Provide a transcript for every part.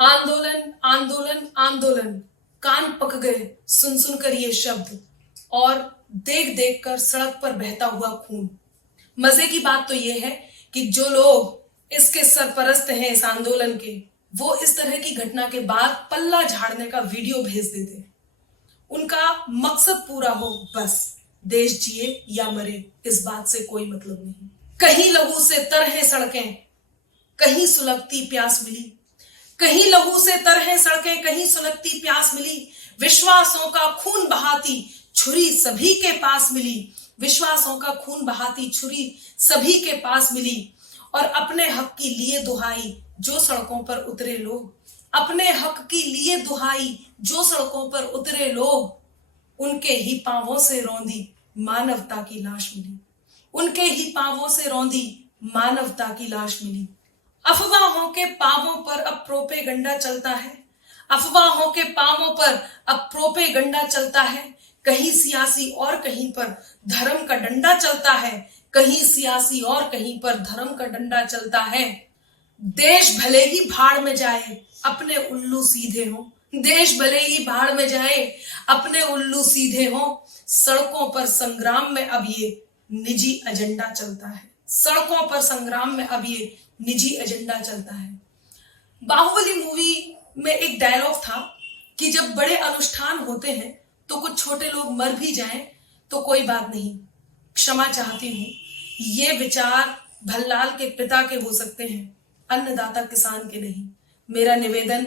आंदोलन आंदोलन आंदोलन, कान पक गए सुन सुनकर ये शब्द और देख देख कर सड़क पर बहता हुआ खून। मजे की बात तो ये है कि जो लोग इसके सरपरस्त हैं इस आंदोलन के, वो इस तरह की घटना के बाद पल्ला झाड़ने का वीडियो भेज देते हैं। उनका मकसद पूरा हो, बस देश जिए या मरे इस बात से कोई मतलब नहीं। कहीं लहू से तर है सड़कें, कहीं सुलगती प्यास मिली। कहीं लहू से तर है सड़कें, कहीं सुलगती प्यास मिली। विश्वासों का खून बहाती छुरी सभी के पास मिली। विश्वासों का खून बहाती छुरी सभी के पास मिली। और अपने हक की लिए दुहाई जो सड़कों पर उतरे लोग, अपने हक की लिए दुहाई जो सड़कों पर उतरे लोग, उनके ही पांवों से रौंदी मानवता की लाश मिली। उनके ही पांवों से रौंदी मानवता की लाश मिली। अफवाहों के पांवों पर अब प्रोपेगंडा चलता है। अफवाहों के पांवों पर अब प्रोपेगंडा चलता है। कहीं सियासी और कहीं पर धर्म का डंडा चलता है। कहीं सियासी और कहीं पर धर्म का डंडा चलता है। देश भले ही भाड़ में जाए, अपने उल्लू सीधे हों। देश भले ही भाड़ में जाए, अपने उल्लू सीधे हों। सड़कों पर संग्राम में अब ये निजी एजेंडा चलता है। सड़कों पर संग्राम में अब ये निजी एजेंडा चलता है। बाहुबली मूवी में एक डायलॉग था कि जब बड़े अनुष्ठान होते हैं तो कुछ छोटे लोग मर भी जाएं तो कोई बात नहीं, क्षमा चाहती हूं। ये विचार भल्लाल के पिता के हो सकते हैं, अन्नदाता किसान के नहीं। मेरा निवेदन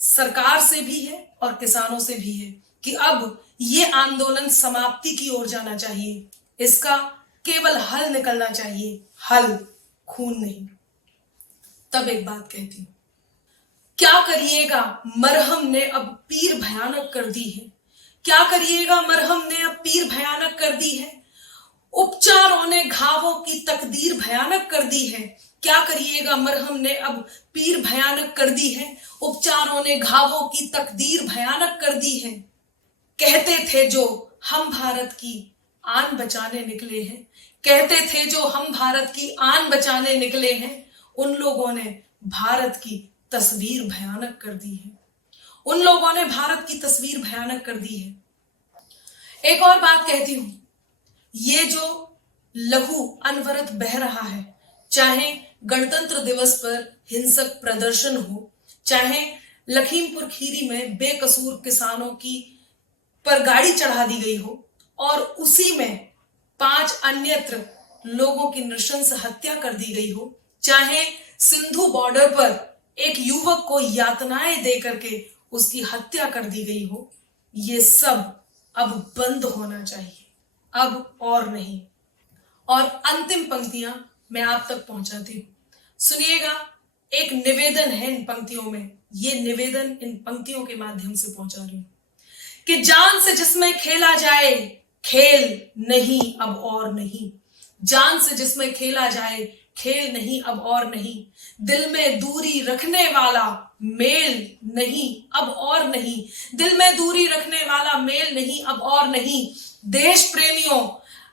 सरकार से भी है और किसानों से भी है कि अब ये आंदोलन समाप्ति की ओर जाना चाहिए। इसका केवल हल निकलना चाहिए, हल, खून नहीं। तब एक बात कहती हूं, क्या करिएगा मरहम ने अब पीर भयानक कर दी है। क्या करिएगा मरहम ने अब पीर भयानक कर दी है। उपचारों ने घावों की तकदीर भयानक कर दी है। क्या करिएगा मरहम ने अब पीर भयानक कर दी है। उपचारों ने घावों की तकदीर भयानक कर दी है। कहते थे जो हम भारत की आन बचाने निकले हैं, कहते थे जो हम भारत की आन बचाने निकले हैं, उन लोगों ने भारत की तस्वीर भयानक कर दी है। उन लोगों ने भारत की तस्वीर भयानक कर दी है। एक और बात कहती हूं, ये जो लहू अनवरत बह रहा है, चाहे गणतंत्र दिवस पर हिंसक प्रदर्शन हो, चाहे लखीमपुर खीरी में बेकसूर किसानों की पर गाड़ी चढ़ा दी गई हो और उसी में 5 अन्यत्र लोगों की नृशंस हत्या कर दी गई हो, चाहे सिंधु बॉर्डर पर एक युवक को यातनाएं दे करके उसकी हत्या कर दी गई हो, ये सब अब बंद होना चाहिए, अब और नहीं। और अंतिम पंक्तियां मैं आप तक पहुंचाती हूं, सुनिएगा। एक निवेदन है इन पंक्तियों में, ये निवेदन इन पंक्तियों के माध्यम से पहुंचा रही हूं कि जान से जिसमें खेला जाए, खेल नहीं अब और नहीं। जान से जिसमें खेला जाए, खेल नहीं अब और नहीं। दिल में दूरी रखने वाला मेल नहीं अब और नहीं। दिल में दूरी रखने वाला मेल नहीं अब और नहीं। देश प्रेमियों,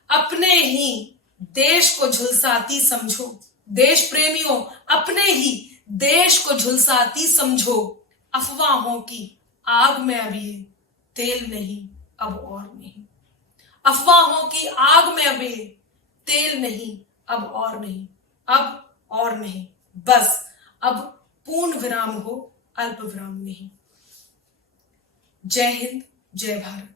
अपने ही देश को झुलसाती समझो। देश प्रेमियों, अपने ही देश को झुलसाती समझो। अफवाहों की आग में अब ये तेल नहीं अब और नहीं। अफवाहों की आग में अब ये तेल नहीं अब और नहीं। अब और नहीं, बस अब पूर्ण विराम हो, अल्प विराम नहीं। जय हिंद, जय भारत।